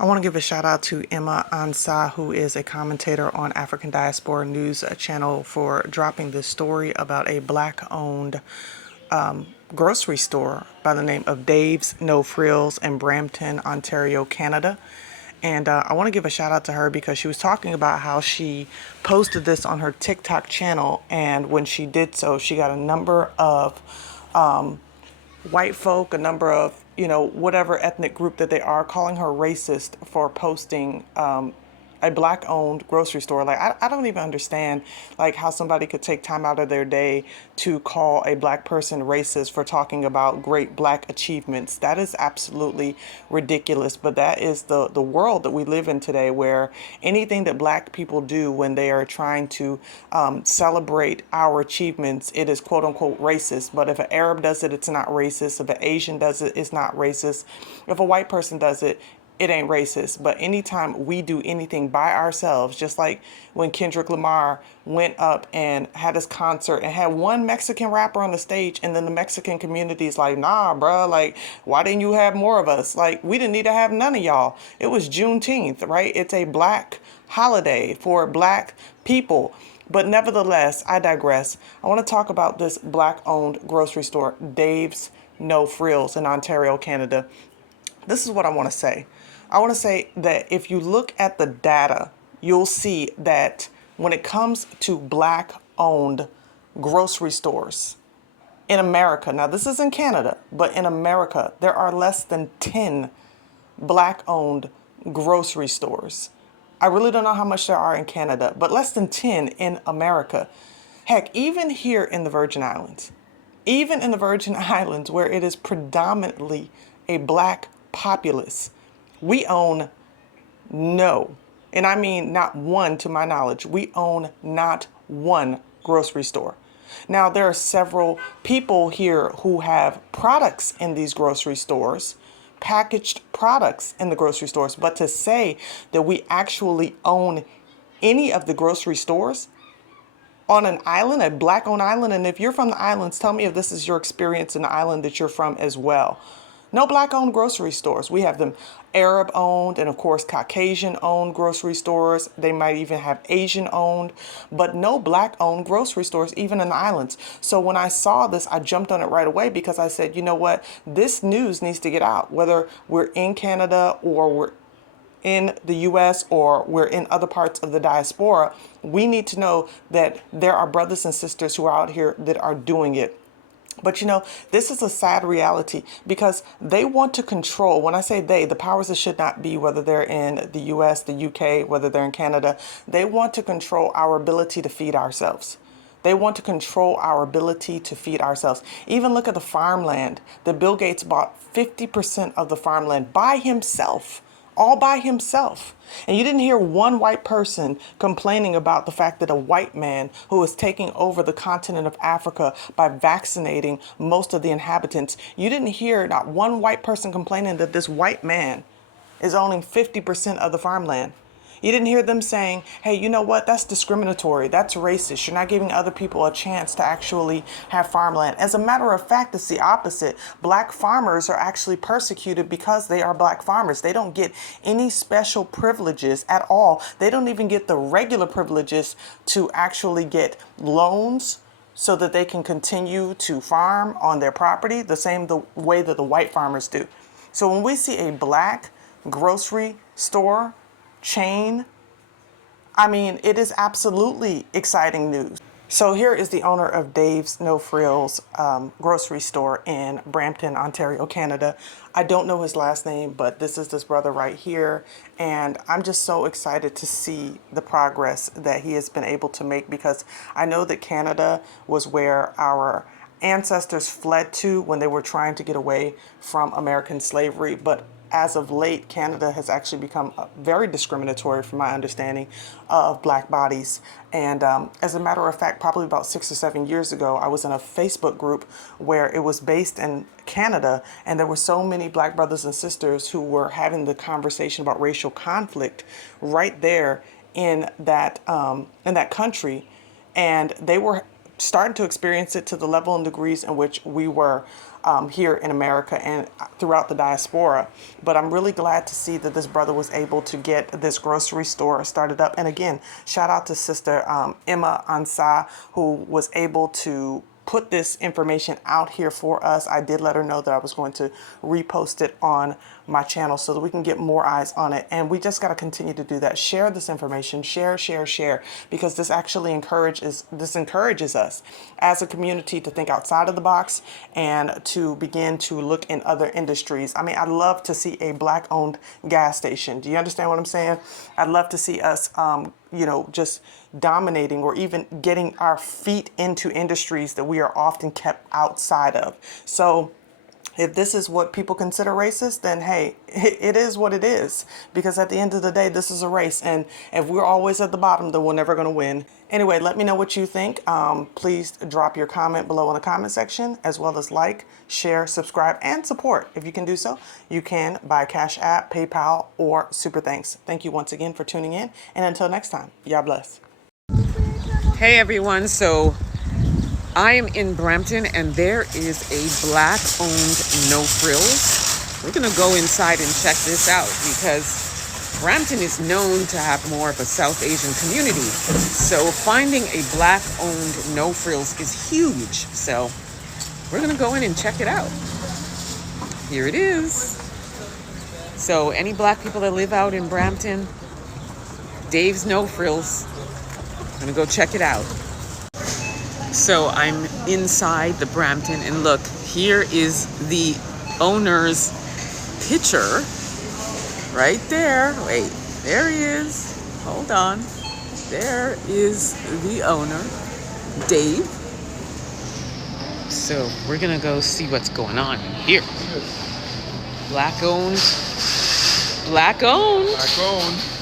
I want to give a shout out to Emma Ansah, who is a commentator on African Diaspora News channel, for dropping this story about a black-owned grocery store by the name of Dave's No Frills in Brampton, Ontario, Canada. And I want to give a shout out to her because she was talking about how she posted this on her TikTok channel. And when she did so, she got a number of white folk, a number of, whatever ethnic group that they are, calling her racist for posting a black owned grocery store. Like, I don't even understand like how somebody could take time out of their day to call a black person racist for talking about great black achievements. That is absolutely ridiculous. But that is the world that we live in today, where anything that black people do when they are trying to celebrate our achievements, it is quote unquote racist. But if an Arab does it, it's not racist. If an Asian does it, it's not racist. If a white person does it, it ain't racist. But anytime we do anything by ourselves, just like when Kendrick Lamar went up and had his concert and had one Mexican rapper on the stage, and then the Mexican community is like, nah, bruh, like, why didn't you have more of us? Like, we didn't need to have none of y'all. It was Juneteenth, right? It's a black holiday for black people. But nevertheless, I digress. I want to talk about this black-owned grocery store, Dave's No Frills in Ontario, Canada. This is what I want to say. I want to say that if you look at the data, you'll see that when it comes to black owned grocery stores in America, now this is in Canada, but in America, there are less than 10 black owned grocery stores. I really don't know how much there are in Canada, but less than 10 in America. Heck, even here in the Virgin Islands, even in the Virgin Islands, where it is predominantly a black populace, we own no, and I mean not one to my knowledge, we own not one grocery store. Now, there are several people here who have products in these grocery stores, packaged products in the grocery stores, but to say that we actually own any of the grocery stores on an island, a black owned island, and if you're from the islands, tell me if this is your experience in the island that you're from as well. No black owned grocery stores. We have them Arab owned and of course Caucasian owned grocery stores. They might even have Asian owned, but no black owned grocery stores, even in the islands. So when I saw this, I jumped on it right away because I said, you know what? This news needs to get out, whether we're in Canada or we're in the US or we're in other parts of the diaspora. We need to know that there are brothers and sisters who are out here that are doing it. But this is a sad reality because they want to control. When I say they, the powers that should not be, whether they're in the US, the UK, whether they're in Canada, they want to control our ability to feed ourselves. They want to control our ability to feed ourselves. Even look at the farmland that Bill Gates bought 50% of the farmland by himself, all by himself. And you didn't hear one white person complaining about the fact that a white man who is taking over the continent of Africa by vaccinating most of the inhabitants, you didn't hear not one white person complaining that this white man is owning 50% of the farmland. You didn't hear them saying, hey, you know what? That's discriminatory. That's racist. You're not giving other people a chance to actually have farmland. As a matter of fact, it's the opposite. Black farmers are actually persecuted because they are black farmers. They don't get any special privileges at all. They don't even get the regular privileges to actually get loans so that they can continue to farm on their property the way that the white farmers do. So when we see a black grocery store chain, I mean, it is absolutely exciting news. So here is the owner of Dave's No Frills grocery store in Brampton, Ontario, Canada. I don't know his last name, but this is this brother right here. And I'm just so excited to see the progress that he has been able to make, because I know that Canada was where our ancestors fled to when they were trying to get away from American slavery. But as of late, Canada has actually become very discriminatory, from my understanding, of black bodies. And as a matter of fact, probably about 6 or 7 years ago, I was in a Facebook group where it was based in Canada, and there were so many black brothers and sisters who were having the conversation about racial conflict right there in that country, and they were starting to experience it to the level and degrees in which we were. here in America and throughout the diaspora. But I'm really glad to see that this brother was able to get this grocery store started up. And again, shout out to Sister Emma Ansah, who was able to put this information out here for us. I did let her know that I was going to repost it on my channel so that we can get more eyes on it. And we just got to continue to do that. Share this information, share, because this actually encourages us as a community to think outside of the box and to begin to look in other industries. I mean, I'd love to see a black owned gas station. Do you understand what I'm saying? I'd love to see us just dominating or even getting our feet into industries that we are often kept outside of. So if this is what people consider racist, then hey, it is what it is. Because at the end of the day, this is a race. And if we're always at the bottom, then we're never going to win. Anyway, let me know what you think. Please drop your comment below in the comment section, as well as like, share, subscribe, and support. If you can do so, you can buy Cash App, PayPal, or Super Thanks. Thank you once again for tuning in. And until next time, y'all bless. Hey everyone, so I am in Brampton and there is a black owned No Frills. We're gonna go inside and check this out because Brampton is known to have more of a South Asian community. So finding a black owned No Frills is huge. So we're gonna go in and check it out. Here it is. So any black people that live out in Brampton, Dave's No Frills. I'm gonna go check it out. So I'm inside the Brampton and look, here is the owner's picture right there. Wait, there he is. Hold on. There is the owner, Dave. So we're gonna go see what's going on here. Black owned. Black owned. Black owned.